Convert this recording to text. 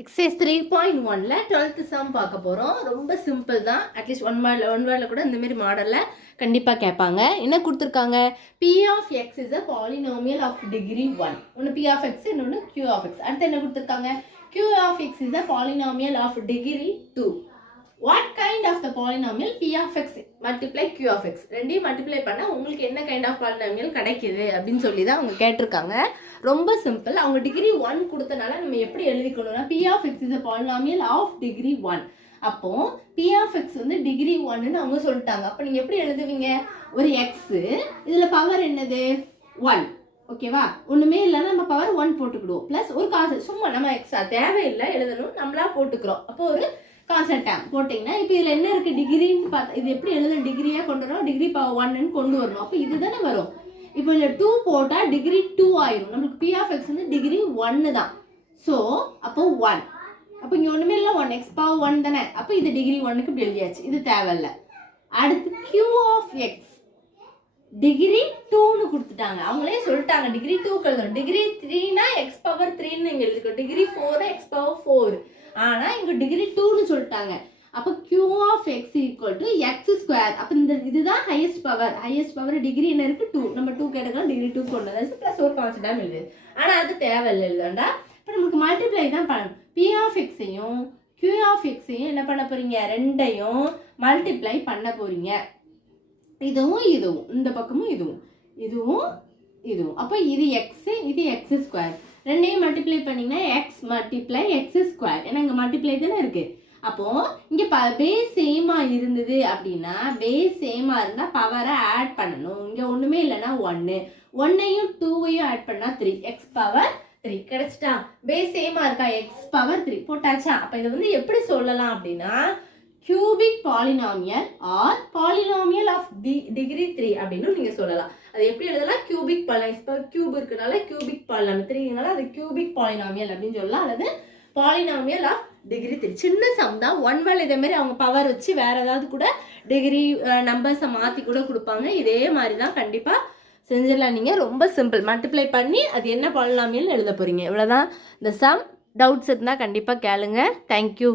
Exercise 3.1ல 12th some பார்க்க போகிறோம். ரொம்ப சிம்பிள் தான். அட்லீஸ்ட் ஒன் வேர்டில் கூட இந்தமாரி மாடலில் கண்டிப்பாக கேட்பாங்க. என்ன கொடுத்துருக்காங்க? P of X is a polynomial of degree 1. ஒன்று பி ஆஃப் எக்ஸ், இன்னொன்று கியூ ஆஃப் எக்ஸ். அடுத்து என்ன கொடுத்துருக்காங்க? Q of X is a polynomial of degree 2. What kind of the polynomial P of X multiply Q of X? ரெண்டையும் multiply பண்ணால் உங்களுக்கு என்ன kind of polynomial கிடைக்குது அப்படின்னு சொல்லி தான் அவங்க கேட்டிருக்காங்க. ரொம்ப சிம்பிள். அவங்க டிகிரி 1 கொடுத்தனால நம்ம எப்படி எழுதிக்கணும்னா P of X is a polynomial of degree 1. அப்போ பி ஆஃப் எக்ஸ் வந்து டிகிரி 1ன்னு அவங்க சொல்லிட்டாங்க. அப்போ நீங்கள் எப்படி எழுதுவீங்க? ஒரு எக்ஸு, இதில் பவர் என்னது? 1. ஓகேவா? ஒன்றுமே இல்லைன்னா நம்ம பவர் 1 போட்டுக்கிடுவோம். ப்ளஸ் ஒரு காசு சும்மா நம்ம எக்ஸ்ட்ரா தேவையில்லை எழுதணும், நம்மளா போட்டுக்கிறோம். அப்போ ஒரு கான்ஸ்டன்ட் டேம் போட்டிங்கன்னா இப்போ இதில் என்ன இருக்குது? டிகிரின்னு பார்த்தா இது எப்படி எழுதணும்? டிகிரியாக கொண்டு வரணும், டிகிரி பவர் 1ன்னு கொண்டு வரணும். அப்போ இது தானே வரும். இப்போ இந்த 2 போட்டால் டிகிரி 2 ஆயிரும். நம்மளுக்கு பி ஆஃப் எக்ஸ் வந்து டிகிரி 1 தான். ஸோ அப்போ 1. அப்போ இங்கே ஒன்றுமே இல்லை, 1 எக்ஸ் பவர் 1 தானே. அப்போ இது டிகிரி 1க்கு இப்படி எழுதியாச்சு, இது தேவையில்லை. அடுத்து கியூ ஆஃப் எக்ஸ் டிகிரி 2ன்னு கொடுத்துட்டாங்க. அவங்களே சொல்லிட்டாங்க டிகிரி 2க்கு எழுதணும். டிகிரி 3னா எக்ஸ் பவர் 3ன்னு இங்கே எழுதிக்கணும். Degree 4 X power 4. ஆனால் இங்கே டிகிரி 2ன்னு சொல்லிட்டாங்க. அப்போ Q of X equal to X square. அப்போ இந்த இதுதான் ஹையஸ்ட் பவர் டிகிரி என்ன இருக்குது? 2. நம்ம 2 கேட்டுக்கலாம், டிகிரி 2 கொண்டு வந்தாச்சு. ப்ளஸ் ஒரு கான்ஸ்டன்டாக எழுது. ஆனால் அது தேவையில்லை எழுதண்டா. இப்போ நமக்கு மல்டிப்ளை தான் பண்ணணும். பி ஆஃப் எக்ஸையும் கியூ ஆஃப் எக்ஸையும் என்ன பண்ண போகிறீங்க? ரெண்டையும் மல்டிப்ளை பண்ண போகிறீங்க. இதுவும் இந்த பக்கமும் இதுவும். அப்போ இது எக்ஸு, இது எக்ஸ் ஸ்கொயர். ரெண்டையும் மல்டிப்ளை பண்ணிங்கன்னா எக்ஸ் மல்டிப்ளை எக்ஸ் ஸ்கொயர். ஏன்னா இங்கே மல்டிப்ளை தானே இருக்குது. அப்போது இங்கே பேஸ் சேமாக இருந்தது அப்படின்னா, பேஸ் சேமாக இருந்தால் பவரை ஆட் பண்ணணும். இங்கே ஒன்றுமே இல்லைன்னா 1ஐயும் 2ஐயும் ஆட் பண்ணால் 3. எக்ஸ் பவர் 3 கிடைச்சிட்டா? பேஸ் சேமாக இருக்கா? எக்ஸ் பவர் 3 போட்டாச்சா? அப்போ இதை வந்து எப்படி சொல்லலாம் அப்படின்னா cubic polynomial or polynomial of degree 3 அப்படின்னு நீங்கள் சொல்லலாம். அது எப்படி எழுதலாம்? கியூபிக் இப்போ கியூப் இருக்கனால கியூபிக் பாலினாமியல், 3னால அது கியூபிக் பாலினாமியல் அப்படின்னு சொல்லலாம். அல்லது பாலினாமியல் ஆஃப் டிகிரி 3. சின்ன சம் தான். ஒன் வேல் இதேமாரி அவங்க பவர் வச்சு வேறு ஏதாவது கூட டிகிரி நம்பர்ஸை மாற்றி கூட கொடுப்பாங்க. இதே மாதிரி தான் கண்டிப்பாக செஞ்சிடலாம். நீங்கள் ரொம்ப சிம்பிள். மல்டிப்ளை பண்ணி அது என்ன பாலினாமியல் எழுத போகிறீங்க, இவ்வளோதான் இந்த சம். டவுட்ஸ் இருந்தால் கண்டிப்பாக கேளுங்க. தேங்க்யூ.